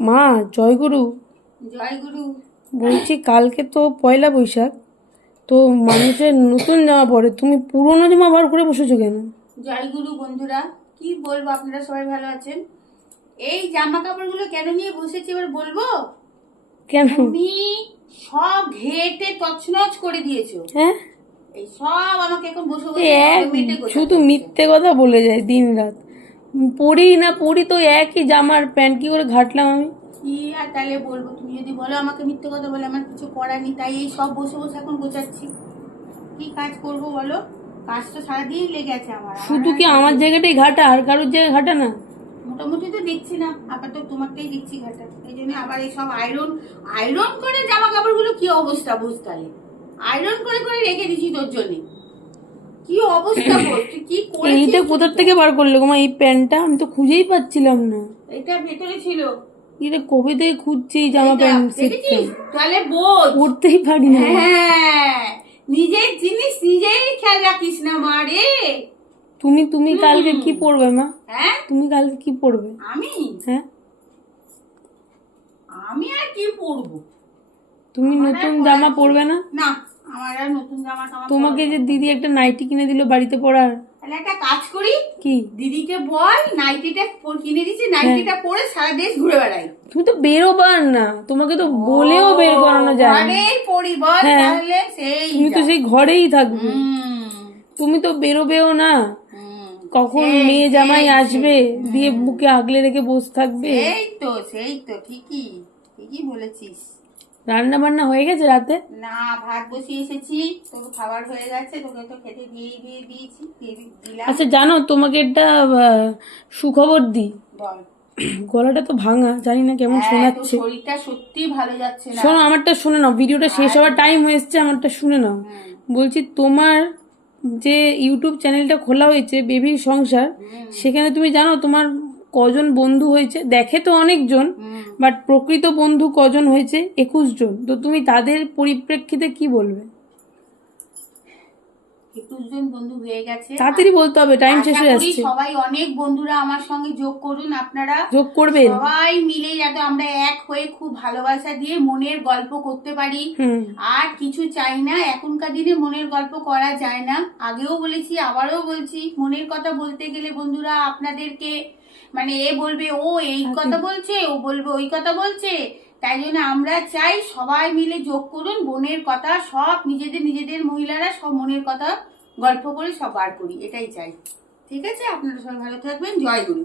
মা জয়গুরু। জয়গুরু। বলছি কালকে তো পয়লা বৈশাখ, তো মানুষের নতুন জামা পরে, তুমি পুরনো জামা বার করে বসেছো কেন? জয়গুরু বন্ধুরা, কি বলবো, আপনারা সবাই ভালো আছেন? এই জামা কাপড়গুলো কেন নিয়ে বসেছি এবার বলবো? কেন? তুমি সব ঘেটে তছনছ করে দিয়েছো। হ্যাঁ, এই সব আমাকে এখন বসে এ বসে এক মেটে গোছাতে শুধু হচ্ছে। মিথ্যে কথা বলে যায় দিন রাত। পরি না পরি তো একই জামার প্যান্ট, কি করে ঘাটলাম আমি? কি আর তাহলে বলবো, তুমি যদি বলো আমাকে মিথ্যে কথা বলে, আমার কিছু করার নেই, তাই এই সব বসে বসে এখন গোছাচ্ছি। কি কাজ করব বলো? কাজ তো সারাদিন লেগে আছে আমার। শুধু কি আমার জায়গাটাই ঘাটা, আর কারোর জায়গায় ঘাটা না? মোটামুটি তো দেখছি না, আপাতত তোমাকেই দেখছি ঘাটা। এই জন্য আবার এই সব আয়রন আয়রন করে জামা কাপড়গুলো কি অবস্থা বুঝ, তাহলে আয়রন করে করে রেখে দিছি তোর জন্য। কি অবস্থা বল, তুই কি করেছিস? এইটা কোথার থেকে বার করলে গো মা? এই প্যান্টটা আমি তো খুঁজেই পাচ্ছিলাম না। এটা ভেতরে ছিল। এটা কবে থেকে খুঁজছি এই জামা প্যান্ট সেটটা, তাহলে বোঝ। পরতেই পারি না। হ্যাঁ, নিজের জিনিস নিজেই খেয়াল রাখিস না মা রে। তুমি কালকে কি পরবে মা? হ্যাঁ, তুমি কালকে কি পরবে? আমি হ্যাঁ, আমি আর কি পরবো? তুমি নতুন জামা পরবে না? না, আমার আর নতুন জামা টামা তোমাকে যে দিদি একটা নাইটি কিনে দিল বাড়িতে পরার, তাহলে একটা কাজ করি, কি? দিদিকে বল নাইটিটা কিনে দিচ্ছি, নাইটিটা পরে সারা দেশ ঘুরে বেড়াই। তুমি তো বেরোবার না, তোমাকে তো বলেও বের করানো যায় না। ঘরেই পরি বল, হ্যাঁ, তাহলে সেই তুমি তো সেই ঘরেই থাকবে, হুম, তুমি তো বেরোবেও না। কখন মেয়ে জামাই আসবে দিয়ে বুকে আগলে রেখে বসে থাকবে। সেই তো ঠিকই ঠিকই বলেছিস। রান্না বান্না হয়ে গেছে রাতে? না, ভাত বসিয়ে এসেছি, তোর খাবার হয়ে গেছে, তোকে তো খেতে দিয়েছি দিলাম। আচ্ছা জানো, তোমাকে একটা সুখবর দিই। বল। গলাটা তো ভাঙা, জানি না কেমন শোনাচ্ছে। শরীরটা সত্যি ভালো যাচ্ছে না। শোনো, আমারটা শুনে নাও, ভিডিওটা শেষ হওয়ার টাইম হয়ে এসছে, আমারটা শুনে নাও। বলছি তোমার যে ইউটিউব চ্যানেলটা খোলা হয়েছে বেবির সংসার, সেখানে তুমি জানো তোমার কজন বন্ধু হয়েছে? দেখে তো অনেকজন, বাট প্রকৃত বন্ধু কজন হয়েছে? 21 জন। তো তুমি তাদের পরিপ্রেক্ষিতে কি বলবে? 21 জন বন্ধু হয়ে গেছে। তাড়াতাড়ি বলতে হবে, টাইম শেষ হয়ে যাচ্ছে। সবাই অনেক বন্ধুরা আমার সঙ্গে যোগ করুন, আপনারা যোগ করবেন সবাই মিলে, যাতে আমরা এক হয়ে খুব ভালোবাসা দিয়ে মনের গল্প করতে পারি। আর কিছু চাই না, এখনকার দিনে মনের গল্প করা যায় না। আগেও বলেছি, আবারও বলছি, মনের কথা বলতে গেলে বন্ধুরা আপনাদেরকে মানে এ বলবে ও এই কথা বলছে, ও বলবে ওই কথা বলছে। তাই জন্য আমরা চাই সবাই মিলে যোগ করুন, বোনের কথা সব নিজেদের মহিলারা সব মনের কথা গল্প করে সব বার করি, এটাই চাই। ঠিক আছে, আপনারা সবাই ভালো থাকবেন। জয় গুরু।